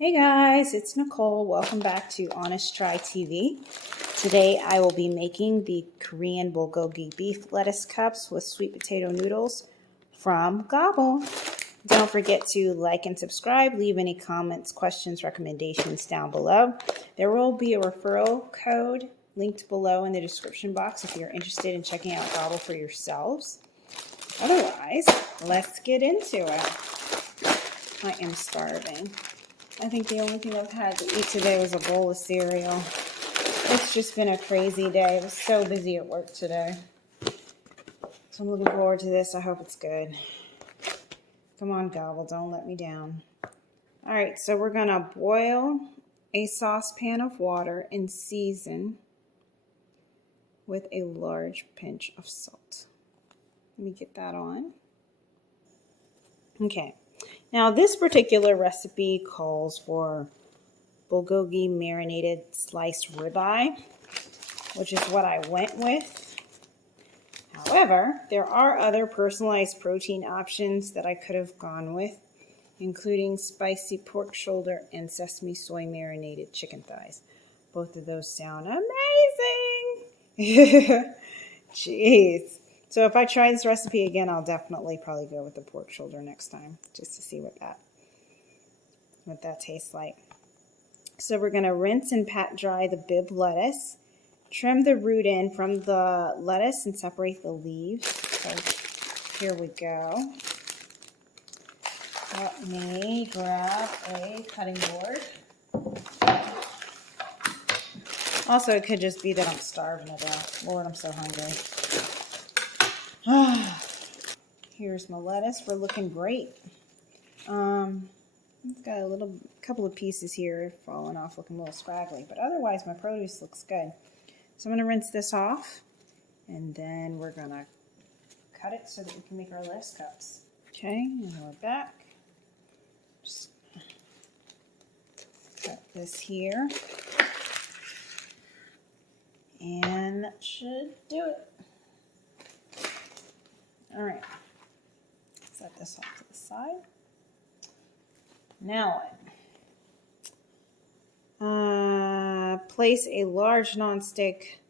Hey guys, it's Nicole. Welcome back to Honest Try TV. Today I will be making the Korean Bulgogi beef lettuce cups with sweet potato noodles from Gobble. Don't forget to like and subscribe. Leave any comments, questions, recommendations down below. There will be a referral code linked below in the description box if you're interested in checking out Gobble for yourselves. Otherwise, let's get into it. I am starving. I think the only thing I've had to eat today was a bowl of cereal. It's just been a crazy day. I was so busy at work today. So I'm looking forward to this. I hope it's good. Come on, Gobble, don't let me down. All right, so we're going to boil a saucepan of water and season with a large pinch of salt. Let me get that on. Okay. Now, this particular recipe calls for Bulgogi marinated sliced ribeye, which is what I went with. However, there are other personalized protein options that I could have gone with, including spicy pork shoulder and sesame soy marinated chicken thighs. Both of those sound amazing. Jeez. So if I try this recipe again, I'll definitely probably go with the pork shoulder next time, just to see what that tastes like. So we're going to rinse and pat dry the bib lettuce, trim the root end from the lettuce and separate the leaves. So here we go. Let me grab a cutting board. Also, it could just be that I'm starving to death. Lord, I'm so hungry. Here's my lettuce. We're looking great. I've got a couple of pieces here falling off, looking a little scraggly, but otherwise my produce looks good. So I'm going to rinse this off, and then we're going to cut it so that we can make our lettuce cups. Okay, and we're back. Just cut this here, and that should do it. All right, set this off to the side. Now what? Place a large nonstick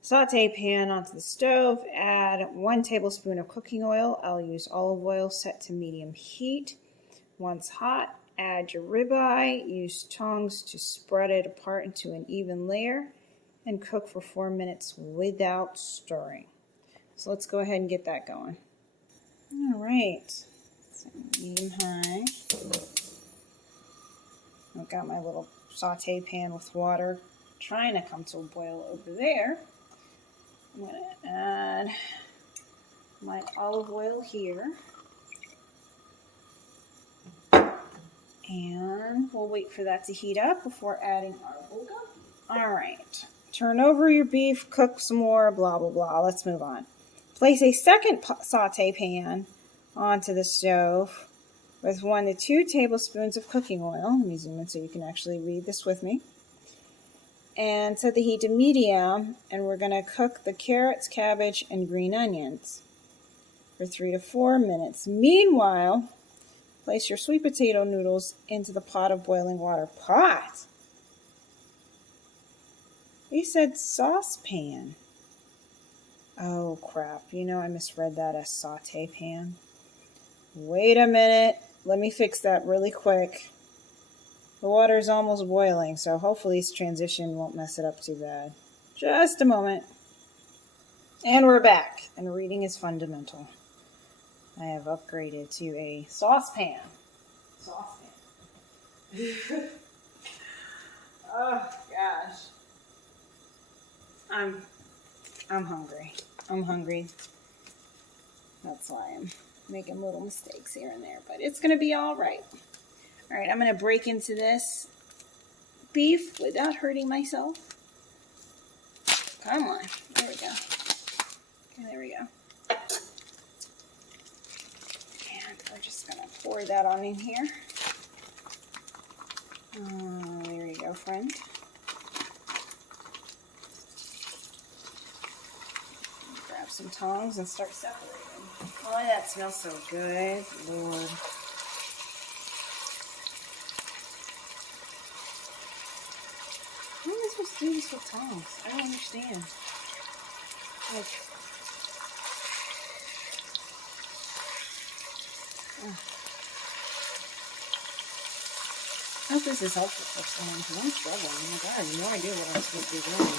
saute pan onto the stove. Add 1 tablespoon of cooking oil. I'll use olive oil set to medium heat. Once hot, add your ribeye. Use tongs to spread it apart into an even layer and cook for 4 minutes without stirring. So let's go ahead and get that going. All right, so medium high. I've got my little saute pan with water trying to come to a boil over there. I'm going to add my olive oil here. And we'll wait for that to heat up before adding our bulgogi. All right, turn over your beef, cook some more, blah, blah, blah. Let's move on. Place a second saute pan onto the stove with 1 to 2 tablespoons of cooking oil. Let me zoom in so you can actually read this with me. And set the heat to medium, and we're going to cook the carrots, cabbage, and green onions for 3 to 4 minutes. Meanwhile, place your sweet potato noodles into the pot of boiling water. Pot? We said saucepan. Oh, crap. You know, I misread that as saute pan. Wait a minute. Let me fix that really quick. The water is almost boiling, so hopefully this transition won't mess it up too bad. Just a moment. And we're back. And reading is fundamental. I have upgraded to a saucepan. Saucepan. Oh, gosh. I'm hungry. I'm hungry. That's why I'm making little mistakes here and there, but it's going to be all right. All right, I'm going to break into this beef without hurting myself. Come on. There we go. Okay, there we go. And we're just going to pour that on in here. There you go, friend. Grab some tongs and start separating. Oh, that smells so good, Lord. supposed to do this with tongs? I don't understand. Like, I hope this is helpful for someone because I'm struggling. Like, I have no idea what I'm supposed to be doing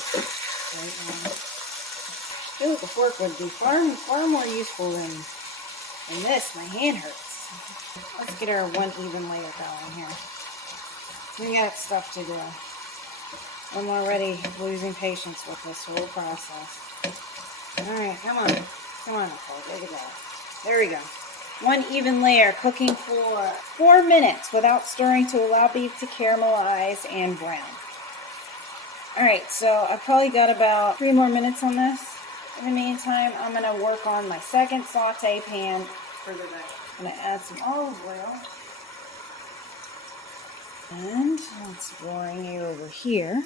right now. I feel like a fork would be far more useful than this. My hand hurts. Let's get our one even layer going here. We got stuff to do. I'm already losing patience with this whole process. Alright, come on. Come on, Nicole. There we go. There we go. One even layer, cooking for 4 minutes without stirring to allow beef to caramelize and brown. Alright, so I've probably got about 3 more minutes on this. In the meantime, I'm going to work on my second saute pan for the veggies. I'm going to add some olive oil. And let's bring you over here,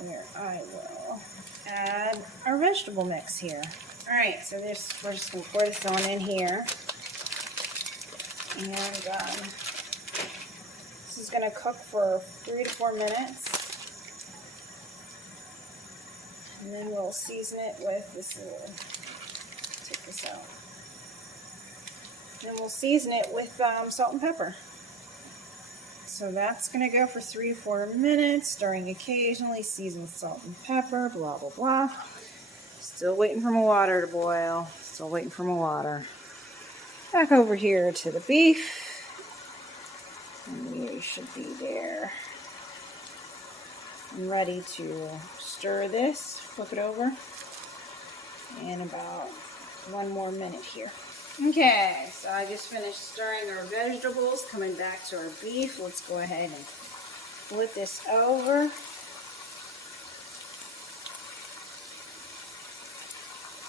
where I will add our vegetable mix here. Alright, so we're just going to pour this on in here. And this is going to cook for 3 to 4 minutes. And then we'll season it with this little, take this out. Then we'll season it with salt and pepper. So that's going to go for 3 to 4 minutes, stirring occasionally, season with salt and pepper, blah, blah, blah. Still waiting for my water to boil. Still waiting for my water. Back over here to the beef. And we should be there. I'm ready to stir this, flip it over, in about 1 more minute here. Okay, so I just finished stirring our vegetables, coming back to our beef. Let's go ahead and flip this over.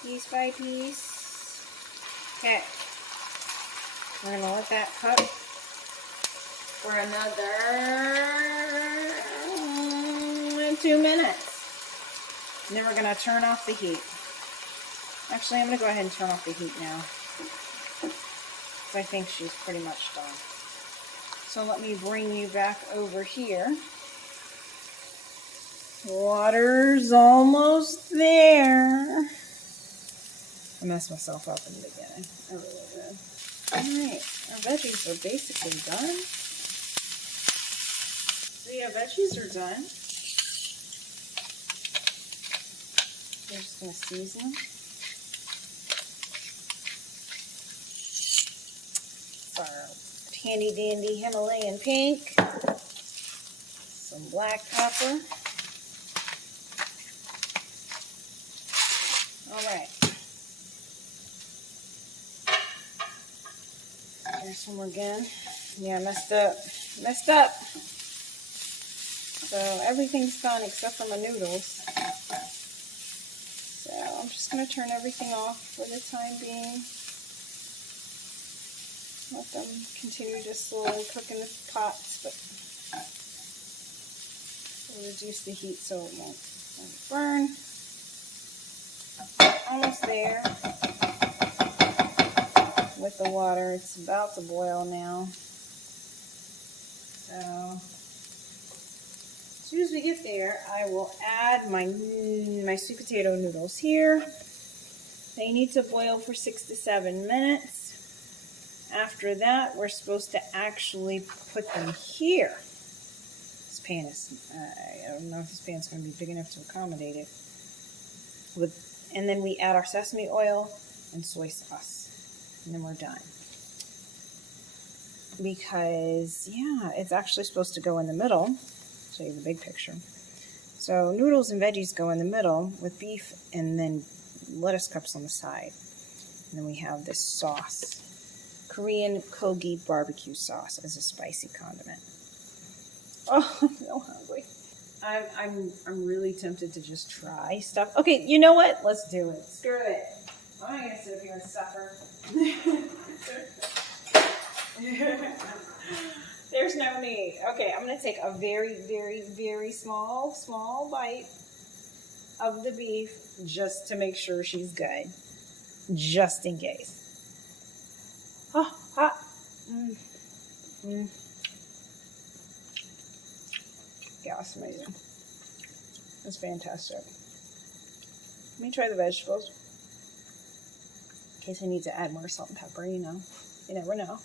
Piece by piece. Okay, we're going to let that cook for another 2 minutes. And then we're going to turn off the heat. Actually, I'm going to go ahead and turn off the heat now. I think she's pretty much done. So let me bring you back over here. Water's almost there. I messed myself up in the beginning. I really did. Alright, our veggies are basically done. So yeah, veggies are done. We're just going to season them. Our handy dandy Himalayan pink, some black pepper. Alright. There's some more again. Yeah, messed up. So everything's done except for my noodles. So I'm just going to turn everything off for the time being. Let them continue to slowly cook in the pots, but we'll reduce the heat so it won't burn. Almost there with the water. It's about to boil now. So as soon as we get there, I will add my sweet potato noodles here. They need to boil for 6 to 7 minutes. After that, we're supposed to actually put them here. This pan is, I don't know if this pan's going to be big enough to accommodate it. And then we add our sesame oil and soy sauce. And then we're done. Because, yeah, it's actually supposed to go in the middle. I'll show you the big picture. So noodles and veggies go in the middle with beef and then lettuce cups on the side. And then we have this sauce. Korean Bulgogi barbecue sauce as a spicy condiment. Oh, I'm so hungry. I'm really tempted to just try stuff. Okay, you know what? Let's do it. Screw it. I'm not gonna sit up here and suffer. There's no need. Okay, I'm gonna take a very, very, very small bite of the beef just to make sure she's good. Just in case. Oh, hot. That's amazing. That's fantastic. Let me try the vegetables. In case I need to add more salt and pepper, you know. You never know.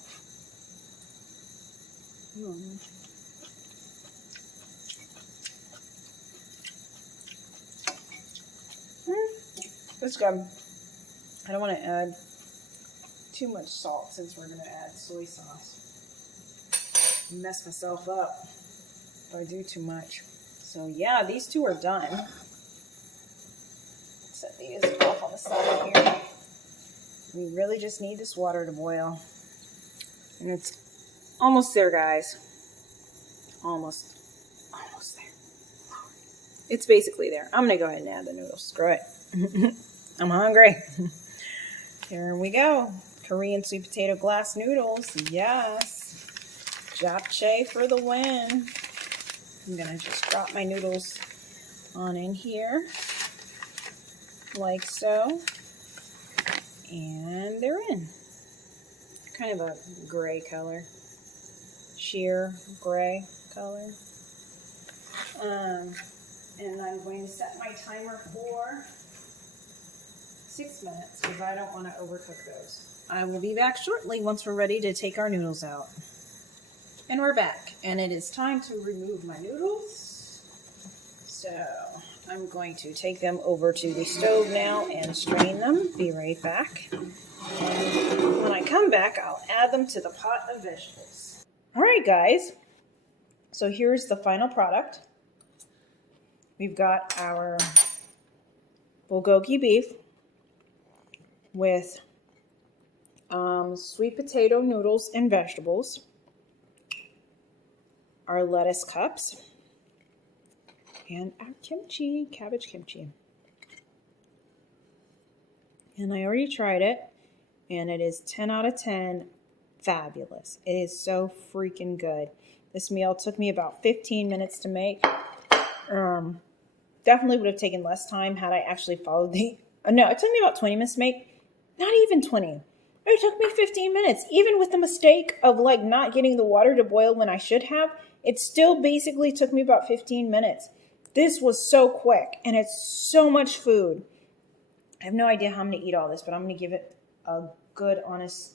It's good. I don't want to add too much salt since we're going to add soy sauce. Mess myself up if I do too much. So yeah, these two are done. Set these off on the side here. We really just need this water to boil. And it's almost there, guys. Almost there. It's basically there. I'm going to go ahead and add the noodles. Screw it. I'm hungry. Here we go. Korean sweet potato glass noodles. Yes. Japchae for the win. I'm going to just drop my noodles on in here. Like so. And they're in. Kind of a gray color. Sheer gray color. And I'm going to set my timer for 6 minutes because I don't want to overcook those. I will be back shortly once we're ready to take our noodles out. And we're back. And it is time to remove my noodles. So I'm going to take them over to the stove now and strain them. Be right back. And when I come back, I'll add them to the pot of vegetables. All right, guys. So here's the final product. We've got our bulgogi beef with sweet potato noodles and vegetables, our lettuce cups, and our kimchi, cabbage kimchi. And I already tried it, and it is 10 out of 10 fabulous. It is so freaking good. This meal took me about 15 minutes to make. Definitely would have taken less time had I actually followed the... no, it took me about 20 minutes to make. Not even 20. It took me 15 minutes. Even with the mistake of like not getting the water to boil when I should have, it still basically took me about 15 minutes. This was so quick, and it's so much food. I have no idea how I'm going to eat all this, but I'm going to give it a good, honest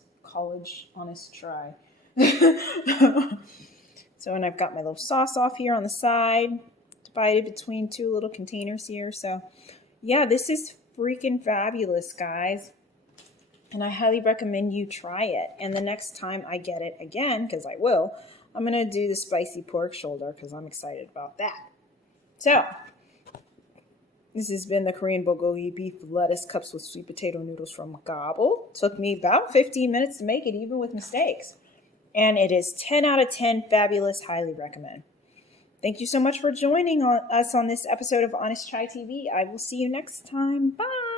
try. So, and I've got my little sauce off here on the side, divided between two little containers here. So, yeah, this is freaking fabulous, guys. And I highly recommend you try it. And the next time I get it again, because I will, I'm going to do the spicy pork shoulder because I'm excited about that. So, this has been the Korean bulgogi beef lettuce cups with sweet potato noodles from Gobble. Took me about 15 minutes to make it, even with mistakes. And it is 10 out of 10 fabulous. Highly recommend. Thank you so much for joining us on this episode of Honest Try TV. I will see you next time. Bye.